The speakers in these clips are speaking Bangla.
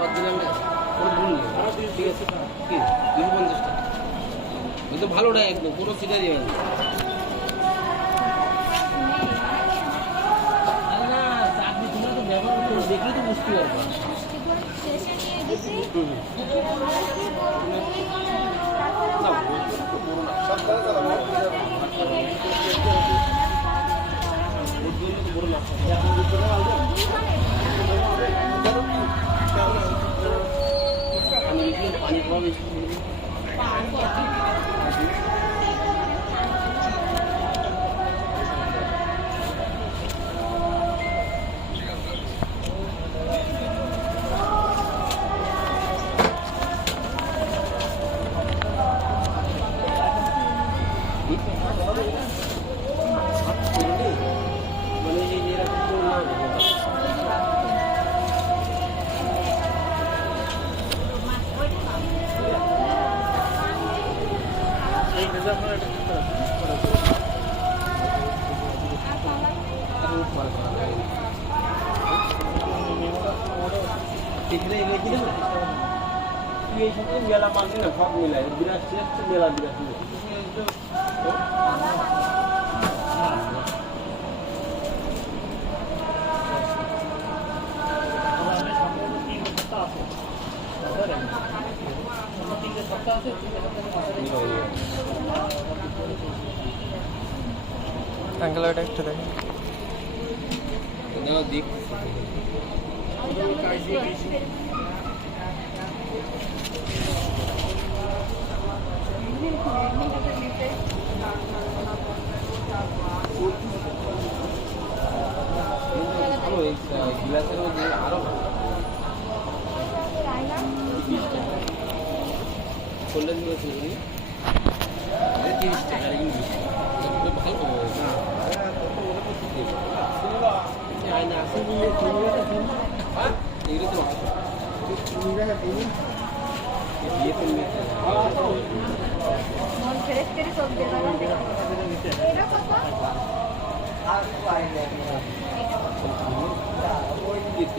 অরিজিনাল কোনো ভুল নেই ঠিক আছে কি দুশো পঞ্চাশ টাকা কিন্তু ভালোটা একদম কোনো সিটারই হয় না না দেখলে তো বুঝতে পারবা Terima kasih. अंकल अटैच तो গ্লাসের মধ্যে আরো 골랐는 거 지금 내일 시작하는 인기. 너 바로 거. 아나 승부에 들어가 아? 이래서 막. 이래서 이게 때문에. 아, 넌 캐릭터를 좀 내가 내가 내가 봤어? 아, 그거 아니네. 이게 딜.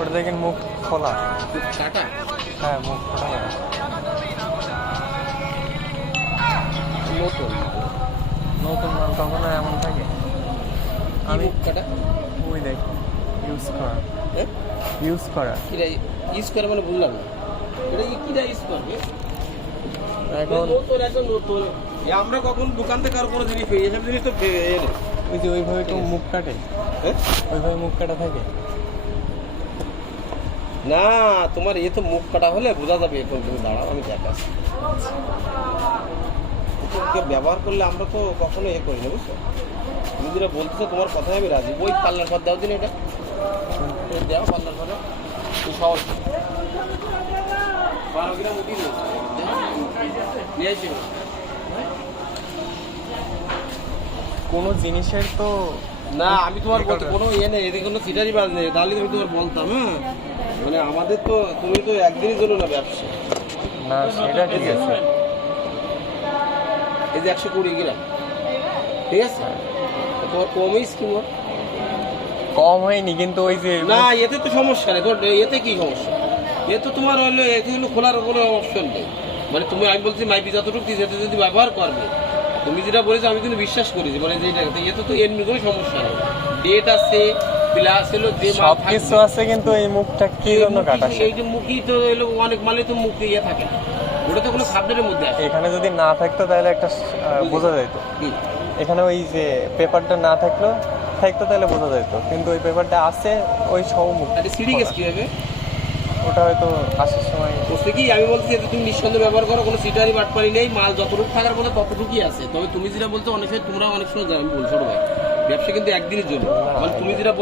ওটা দেখেন মুখ খোলা। হ্যাঁ মুখ খোলা। নতুন? নতুন মাল কখনো এমন থাকে। আমি কাটা ওই দেখ ইউজ করা। হ্যাঁ? ইউজ করা। কিরা ইউজ করে মানে বুঝলাম না। এটা কি কিরা ইউজ করবে? এখন নতুন একদম নতুন। আমরা কখন দোকান থেকে আর কোনো জিনিস পেয়ে এসব জিনিস তো পেয়ে ওই যে ওইভাবে তো মুখ কাটে। হ্যাঁ? ওইভাবে মুখ কাটা থাকে। না, তোমার এ তো মুখ কাটা হলে বোঝা যাবে এখন তুমি দাঁড়াও, আমি দেখাচ্ছি। ব্যবহার করলে আমরা তো কখনো এ করি না বুঝছ? তুমি যেটা বলতেছো, তোমার কথাই আমি রাজি। ওই পাল্লার পর দাও দিন এটা। ওই দেও পাল্লার পরে তুই সহজ কোনো জিনিসের তো না আমি তোমার বলতে কোনো ইয়ে নেই কোনো সিটারি বাজ নেই তাহলে তুমি তোমার বলতাম হ্যাঁ? মানে আমাদের তো তুমি তো একদিনের জন্য না ব্যবসা। না সেটা ঠিক আছে। এই যে একশো কুড়ি গ্রাম। ঠিক আছে? তোমার কমই স্কিম কম হয়নি কিন্তু ওই যে না এতে তো সমস্যা নেই তোর এতে কি সমস্যা? এ তো তোমার হলো এতে হলো খোলার কোনো অপশন নেই। মানে তুমি আমি বলছি মাইপি যতটুকু দিয়েছে যদি ব্যবহার করবে তুমি যেটা বলেছ আমি কিন্তু বিশ্বাস মানে যে এতে তো এমনি কোনো সমস্যা নেই। ডেট আছে প্লাস হলো যে সব কিছু আছে কিন্তু এই মুখটা কি জন্য কাটা এই যে মুখি তো এলো অনেক মালে তো মুখ ইয়ে থাকে না। ওটা তো কোনো সাবজেক্টের মধ্যে আছে। এখানে যদি না থাকতো তাহলে একটা বোঝা যেত কি? এখানে ওই যে পেপারটা না থাকল থাকতো তাহলে বোঝা যেত কিন্তু ওই পেপারটা আছে ওই সব মুখ। সিডি কেস কি হবে ওটা হয়তো আসার সময় বলছে কি, আমি বলছি, এতে তুমি নিঃসন্দেহে ব্যবহার করো, কোনো সিটারি বাটপারি নেই, মাল যতটুকু থাকার কথা ততটুকুই আছে। তবে তুমি যেটা বলছো, অনেক সময় তোমরা অনেক সময় আমি বলছো ভাই, ব্যবসা কিন্তু একদিনের জন্য। মানে তুমি যেটা